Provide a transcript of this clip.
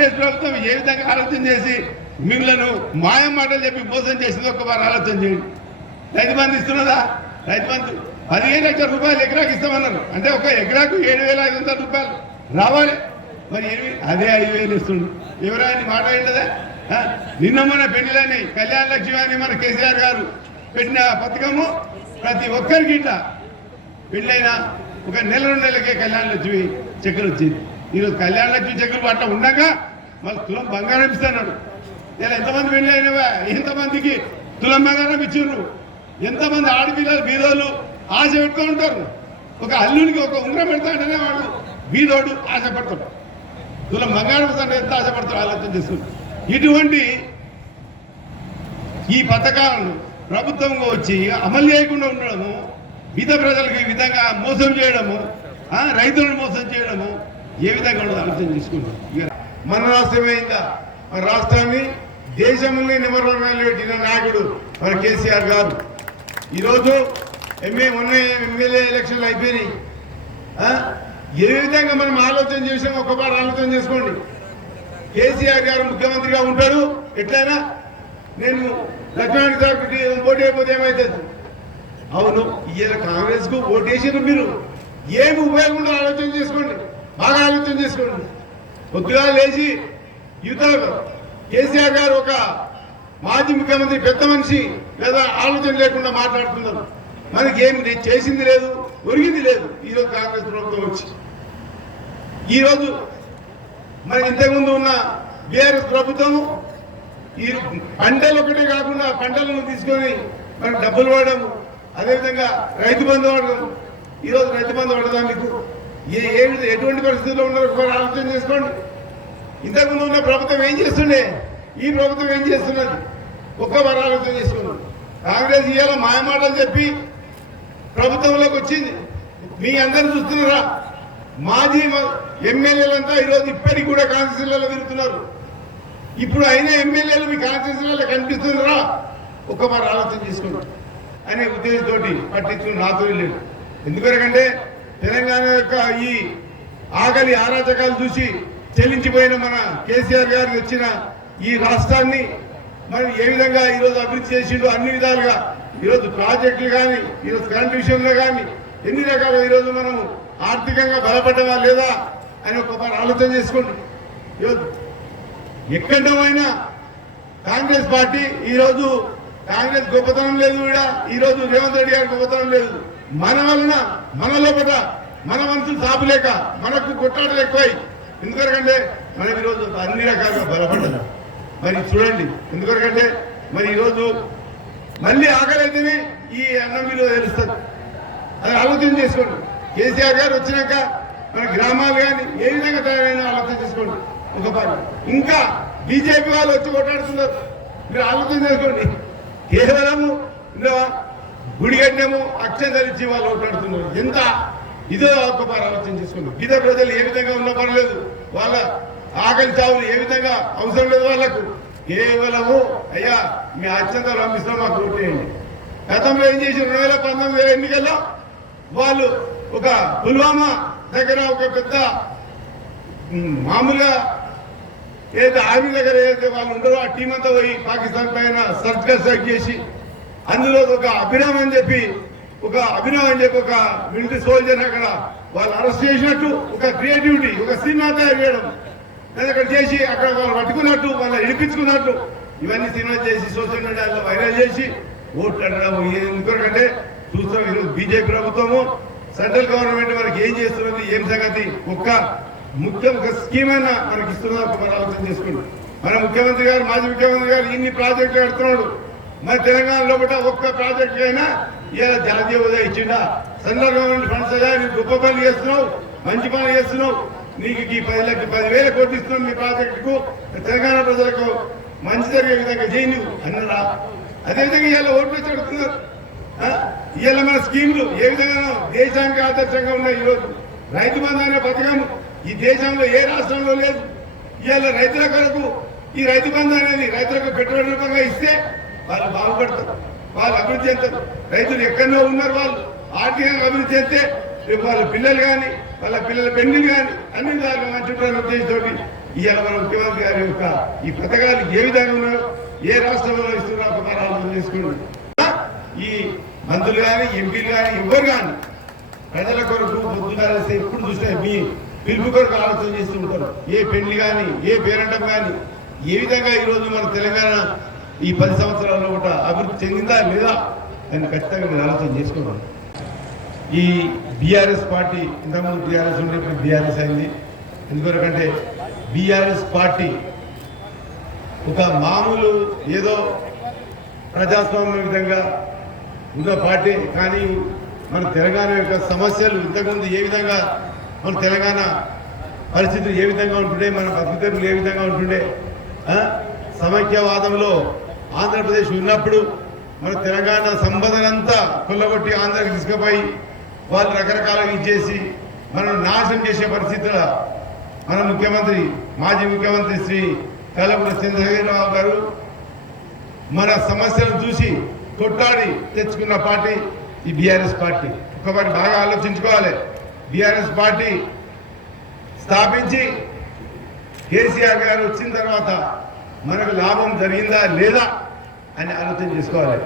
కాంగ్రెస్ ప్రభుత్వం ఏ విధంగా ఆలోచన చేసి మిమ్మల్ని మాయం మాటలు చెప్పి మోసం చేసింది ఒక్కసారి ఆలోచన చేయండి. రైతు బంధు ఇస్తున్నదా? రైతు బంధు 15 లక్షల రూపాయలు ఎకరాకు ఇస్తామన్నారు. అంటే ఒక ఎకరాకు 7,500 రూపాయలు రావాలి. మరి అదే 5,000 ఇస్తుండ్రు. ఎవరైనా మాట ఏంటదా? నిన్న మన పెళ్లిలని కళ్యాణ లక్ష్మి అని మన కేసీఆర్ గారు పెట్టిన పథకము ప్రతి ఒక్కరికి ఇట్లా పెళ్ళైన ఒక నెల 2 నెలలకే కళ్యాణ లక్ష్మి చెక్కులు వచ్చింది. ఈరోజు కళ్యాణ లక్ష్మి చెక్కులు అట్లా ఉండగా మళ్ళీ తులం బంగారం ఇస్తున్నాడు. ఇలా ఎంతమంది పెళ్ళి అయినవా? ఎంతమందికి తులం బంగారం ఇచ్చిండ్రు? ఎంతమంది ఆడపిల్లలు బీదోళ్ళు ఆశ పెట్టుకుని ఉంటారు. ఒక అల్లునికి ఒక ఉంగరం పెడతాడంటే వాడు బీదోడు ఆశపడతాడు. తులం బంగారం ఇస్తాడు ఎంత ఆశపడతాడు ఆలోచన చేసుకుంటాడు. ఇటువంటి ఈ పథకాలను ప్రభుత్వంగా వచ్చి అమలు చేయకుండా ఉండడము, బీద ప్రజలకు ఈ విధంగా మోసం చేయడము, రైతులను మోసం చేయడము ఏ విధంగా ఉండదు ఆలోచన చేసుకుంటాం. మన రాష్ట్రమైందా? మన రాష్ట్రాన్ని దేశంలో నిమరణాలు పెట్టిన నాయకుడు మన కేసీఆర్ గారు. ఈరోజు మొన్న ఎమ్మెల్యే ఎలక్షన్లు అయిపోయినాయి. ఏ విధంగా మనం ఆలోచన చేసాం ఒక్కసారి ఆలోచన చేసుకోండి. కేసీఆర్ గారు ముఖ్యమంత్రిగా ఉంటాడు. ఎట్లయినా నేను లక్ష్మణ్ గారికి ఓటు అయిపోతే ఏమవుతుంది? అవును, ఇవాళ కాంగ్రెస్ కు ఓటేసారు. మీరు ఏమి ఉపయోగం ఉండో ఆలోచన చేసుకోండి, బాగా ఆలోచన చేసుకోండి. కొద్దిగా లేచి యువత కేసీఆర్ గారు ఒక మాజీ ముఖ్యమంత్రి పెద్ద మనిషి లేదా ఆలోచన లేకుండా మాట్లాడుతున్నారు. మనకి ఏమి చేసింది లేదు, ఒరిగింది లేదు. ఈరోజు కాంగ్రెస్ ప్రభుత్వం వచ్చి ఈరోజు మరి ఇంతకుముందు ఉన్న బీఆర్ఎస్ ప్రభుత్వము ఈ పంటలు ఒకటే కాకుండా పంటలను తీసుకొని మనకు డబ్బులు పడడం, అదేవిధంగా రైతు బంధు పడడం. ఈరోజు రైతు బంధు పడదా మీకు? ఎటువంటి పరిస్థితుల్లో ఉన్నారో ఆలోచన చేసుకోండి. ఇంతకుముందు ఉన్న ప్రభుత్వం ఏం చేస్తుండే, ఈ ప్రభుత్వం ఏం చేస్తున్నది ఒక్కసారి ఆలోచన చేసుకోండి. కాంగ్రెస్ ఇవాళ మాయమాటలు చెప్పి ప్రభుత్వంలోకి వచ్చింది. మీ అందరూ చూస్తున్నారా? మాజీ ఎమ్మెల్యేలంతా ఈరోజు ఇప్పటికి కూడా కాన్స్టిట్యూన్సీలలో తిరుగుతున్నారు. ఇప్పుడు అయినా ఎమ్మెల్యేలు మీ కాన్స్టిట్యూన్సీలలో కనిపిస్తున్నారా? ఒక్కసారి ఆలోచన చేసుకోండి అనే ఉద్దేశంతో పట్టించుకుని నాతో లేదు. ఎందుకంటే తెలంగాణ యొక్క ఈ ఆకలి ఆరాచకాలు చూసి చెల్లించిపోయిన మన కేసీఆర్ గారు వచ్చిన ఈ రాష్ట్రాన్ని మరి ఏ విధంగా ఈరోజు అభివృద్ధి చేసిండో అన్ని విధాలుగా ఈరోజు ప్రాజెక్టులు కానీ, ఈరోజు కరెంట్ విషయంలో కానీ ఎన్ని రకాల ఈరోజు మనము ఆర్థికంగా బలపడ్డమా లేదా అని ఒకసారి ఆలోచన చేసుకోండి. ఈరోజు ఎక్కడైనా కాంగ్రెస్ పార్టీ ఈరోజు కాంగ్రెస్ గొప్పతనం లేదు, కూడా ఈరోజు రేవంత్ రెడ్డి గారి గొప్పతనం లేదు. మన వలన మన లోపల మన మనసులు సాపులేక మనకు కొట్టాటలు ఎక్కువై, ఎందుకంటే మనం ఈరోజు అన్ని రకాలుగా బలపడ్డాం. మరి చూడండి, ఎందుకంటే మరి ఈరోజు మళ్ళీ ఆకలి అయితేనే ఈ అన్నం విలువ తెలుస్తుంది. అది ఆలోచన చేసుకోండి. కేసీఆర్ గారు వచ్చినాక మన గ్రామాలు కానీ ఏ విధంగా తయారైనా ఆలోచన చేసుకోండి. ఒక పని ఇంకా బీజేపీ వాళ్ళు వచ్చి కొట్టాడుతున్నారు. మీరు ఆలోచన చేసుకోండి. కేవలము గుడి కట్టినేమో అక్షం ధరించి వాళ్ళు కొట్టాడుతున్నారు. ఎంత ఇదో ఒక్కసారి ఆలోచన చేసుకోండి. బీద ప్రజలు ఏ విధంగా ఉన్నా పర్లేదు, వాళ్ళ ఆకలి చావులు ఏ విధంగా అవసరం లేదు వాళ్ళకు. కేవలము అయ్యా మీ అత్యంత పంపిస్తాం మాకు ఓటేయండి. గతంలో ఏం చేసి 2019 ఎన్నికల్లో వాళ్ళు ఒక పుల్వామా దగ్గర ఒక పెద్ద మామూలుగా ఏదైతే ఆర్మీ దగ్గర ఏదైతే వాళ్ళు ఉండరో ఆ టీం అంతా పోయి పాకిస్తాన్ పైన సర్జికల్ స్ట్రైక్ చేసి అందులో ఒక అభినవ్ అని చెప్పి ఒక మిలిటరీ సోల్జర్ అక్కడ వాళ్ళు అరెస్ట్ చేసినట్టు ఒక క్రియేటివిటీ, ఒక సినిమా తయారు చేయడం, అక్కడ చేసి అక్కడ వాళ్ళు పట్టుకున్నట్టు వాళ్ళు ఇడిపించుకున్నట్టు ఇవన్నీ సినిమా చేసి సోషల్ మీడియాలో వైరల్ చేసి ఓట్లు అడగడం. ఎందుకంటే చూస్తాం ఈరోజు బీజేపీ ప్రభుత్వము సెంట్రల్ గవర్నమెంట్ మనకి ఏం చేస్తున్నది, ఏం సంగతి, ఒక స్కీమ్ అయినా మనకి ఇస్తున్నారు. మనం ఆలోచన చేసుకుంటాం. మన ముఖ్యమంత్రి గారు, మాజీ ముఖ్యమంత్రి గారు ఇన్ని ప్రాజెక్టులు కడుతున్నాడు. మన తెలంగాణలో కూడా ఒక్క ప్రాజెక్టు అయినా ఇలా జాతీయ హోదా ఇచ్చిండా? సెంట్రల్ గవర్నమెంట్ ఫండ్స్ అయ్యా, నీకు గొప్ప పనులు చేస్తున్నావు, మంచి పనులు చేస్తున్నావు, నీకు ఈ 10,000 కోట్లు ఇస్తున్నావు మీ ప్రాజెక్టుకు, తెలంగాణ ప్రజలకు మంచి జరిగే విధంగా చేయి నువ్వు అన్నరా? అదేవిధంగా ఇలా ఓట్లు వచ్చి అడుగుతున్నారు. ఇవాళ మన స్కీములు ఏ విధంగా దేశానికి ఆదర్శంగా ఉన్నాయి. ఈరోజు రైతు బంధు అనే పథకం ఈ దేశంలో ఏ రాష్ట్రంలో లేదు. ఇవాళ రైతుల కొరకు ఈ రైతు బంధు అనేది రైతులకు పెట్టుబడి రూపంగా ఇస్తే వాళ్ళు బాగుపడతారు, వాళ్ళు అభివృద్ధి చెందుతారు. రైతులు ఎక్కడో ఉన్నారు, వాళ్ళు ఆర్థికంగా అభివృద్ధి చెందితే రేపు వాళ్ళ పిల్లలు కానీ వాళ్ళ పిల్లల పెళ్లిలు కానీ అన్ని విధాలుగా మంచి ఉద్దేశంతో ఇవాళ మన ముఖ్యమంత్రి గారి యొక్క ఈ పథకాలు ఏ విధంగా ఉన్నాయో, ఏ రాష్ట్రంలో ఇస్తున్న పథకాలు చేసుకున్నాడు. ఈ మంత్రులు కానీ ఎంపీలు కానీ ఎవరు కానీ ప్రజల కొరకు పొద్దుగాలేస్తే ఎప్పుడు చూస్తే మీ పిలుపు కొరకు ఆలోచన చేస్తుంటారు. ఏ పెళ్లి కానీ ఏ పేరంటం కానీ ఏ విధంగా ఈరోజు మన తెలంగాణ ఈ 10 సంవత్సరాల్లో కూడా అభివృద్ధి చెందిందా లేదా దాన్ని ఖచ్చితంగా మీరు ఆలోచన చేసుకుంటారు. ఈ బీఆర్ఎస్ పార్టీ ఇంతకుముందు టీఆర్ఎస్ ఉంటే ఇప్పుడు బీఆర్ఎస్ అయింది. ఎందుకంటే బీఆర్ఎస్ పార్టీ ఒక మామూలు ఏదో ప్రజాస్వామ్య విధంగా ఉన్న పార్టీ, కానీ మన తెలంగాణ యొక్క సమస్యలు ఇంతకుముందు ఏ విధంగా మన తెలంగాణ పరిస్థితులు ఏ విధంగా ఉంటుండే, మన బతుకుతెరువులు ఏ విధంగా ఉంటుండే, సమైక్యవాదంలో ఆంధ్రప్రదేశ్ ఉన్నప్పుడు మన తెలంగాణ సంపదనంతా కొల్లగొట్టి ఆంధ్రాకి తీసుకుపోయి వాళ్ళు రకరకాలుగా ఇచ్చేసి మనం నాశనం చేసే పరిస్థితుల మన ముఖ్యమంత్రి మాజీ ముఖ్యమంత్రి శ్రీ కల్వకుంట్ల చంద్రశేఖరరావు గారు మన సమస్యలను చూసి కొట్లాడి తెచ్చుకున్న పార్టీ ఈ బీఆర్ఎస్ పార్టీ. ఒకసారి బాగా ఆలోచించుకోవాలి. బీఆర్ఎస్ పార్టీ స్థాపించి కేసీఆర్ గారు వచ్చిన తర్వాత మనకు లాభం జరిగిందా లేదా అని ఆలోచన చేసుకోవాలి.